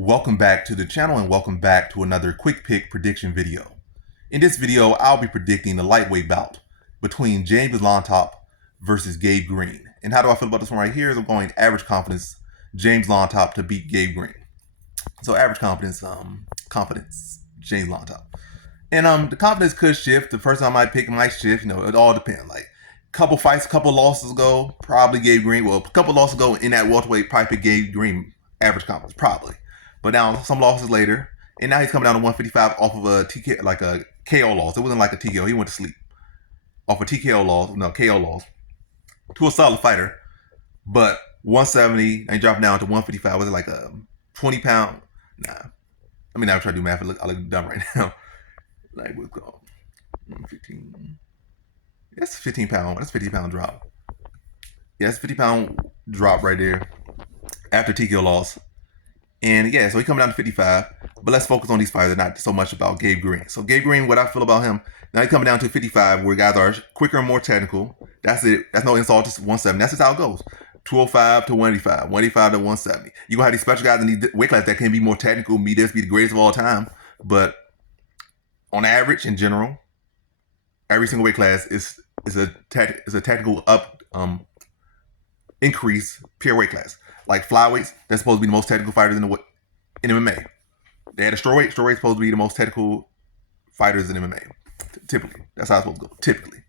Welcome back to the channel and welcome back to another quick pick prediction video. In this video, I'll be predicting the lightweight bout between James Llontop versus Gabe Green. And how do I feel about this one right here? Is I'm going average confidence, James Llontop to beat Gabe Green. So average confidence, James Llontop. And the confidence could shift. The person I might pick might shift. It all depends. Like couple fights, couple losses ago, probably Gabe Green. Well, a couple losses ago in that welterweight, probably pick Gabe Green average confidence, probably. But now some losses later, and now he's coming down to 155 off of a TK, like a KO loss. It wasn't like a TKO. He went to sleep off a TKO loss, no KO loss, to a solid fighter. But 170, and he dropped down to 155. Was it like a 20 pound? Nah. I mean, I'm trying to do math. I look dumb right now. Like what's called 15. That's 15 pound. That's 50 pound drop. Yeah, that's 50 pound drop right there after TKO loss. And yeah, so he coming down to 55. But let's focus on these fighters, not so much about Gabe Green. So Gabe Green, what I feel about him, now he's coming down to 55, where guys are quicker and more technical. That's it. That's no insult to 170. That's just how it goes. 205 to 185, 185 to 170. You're going to have these special guys in these weight classes that can be more technical, be the greatest of all time. But on average, in general, every single weight class is a technical increase per weight class. Like flyweights, they're supposed to be the most technical fighters in MMA. They had a strawweight. Strawweight's supposed to be the most technical fighters in MMA. Typically, that's how it's supposed to go. Typically,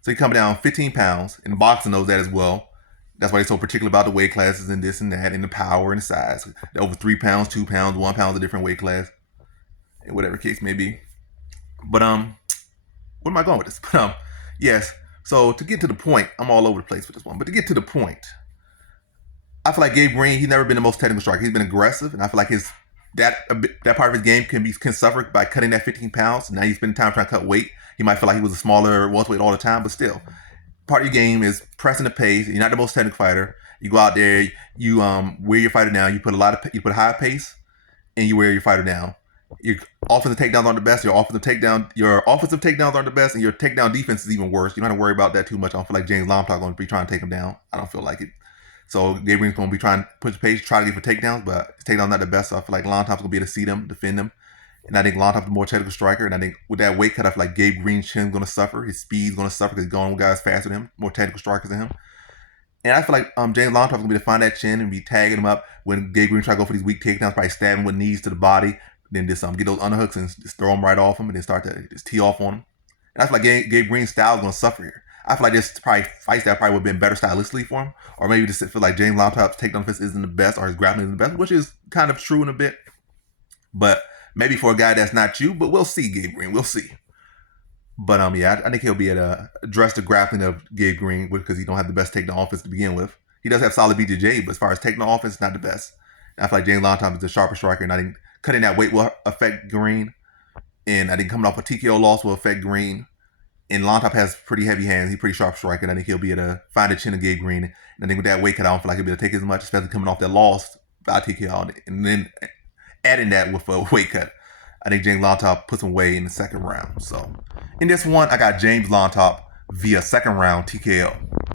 so you come down 15 pounds. And boxing knows that as well. That's why they're so particular about the weight classes and this and that, and the power and the size. They're over 3 pounds, 2 pounds, 1 pound is a different weight class, and whatever case may be. But where am I going with this? But yes. So to get to the point, I'm all over the place with this one. But to get to the point, I feel like Gabe Green, he's never been the most technical striker. He's been aggressive, and I feel like that part of his game can suffer by cutting that 15 pounds. Now he's spending time trying to cut weight. He might feel like he was a smaller welterweight all the time, but still, part of your game is pressing the pace. You're not the most technical fighter. You go out there, you wear your fighter down. You put a high pace, and you wear your fighter down. Your offensive takedowns aren't the best. Your offensive takedowns aren't the best, and your takedown defense is even worse. You don't have to worry about that too much. I don't feel like James Llontop going to be trying to take him down. I don't feel like it. So Gabe Green's going to be trying to push the pace, try to get for takedowns, but his takedown's not the best. So I feel like Llontop's going to be able to see them, defend them. And I think Llontop's the more technical striker. And I think with that weight cut, I feel like Gabe Green's chin's going to suffer. His speed's going to suffer because he's going with guys faster than him, more technical strikers than him. And I feel like James Llontop's going to be able to find that chin and be tagging him up when Gabe Green try to go for these weak takedowns, probably stab him with knees to the body, then just get those underhooks and just throw them right off him and then start to just tee off on him. And I feel like Gabe Green's style is going to suffer here. I feel like this probably fights that probably would have been better stylistically for him. Or maybe just feel like James Llontop's takedown defense isn't the best or his grappling isn't the best, which is kind of true in a bit. But maybe for a guy that's not you, but we'll see, Gabe Green. We'll see. But yeah, I think he'll be able to address the grappling of Gabe Green because he don't have the best takedown offense to begin with. He does have solid BJJ, but as far as takedown offense, not the best. And I feel like James Llontop is the sharper striker, and I think cutting that weight will affect Green. And I think coming off a TKO loss will affect Green. And Llontop has pretty heavy hands. He's pretty sharp striker. And I think he'll be able to find the chin of Gabe Green. And I think with that weight cut, I don't feel like he'll be able to take as much, especially coming off that loss by TKO. And then adding that with a weight cut, I think James Llontop puts him away in the second round. So in this one, I got James Llontop via second round TKO.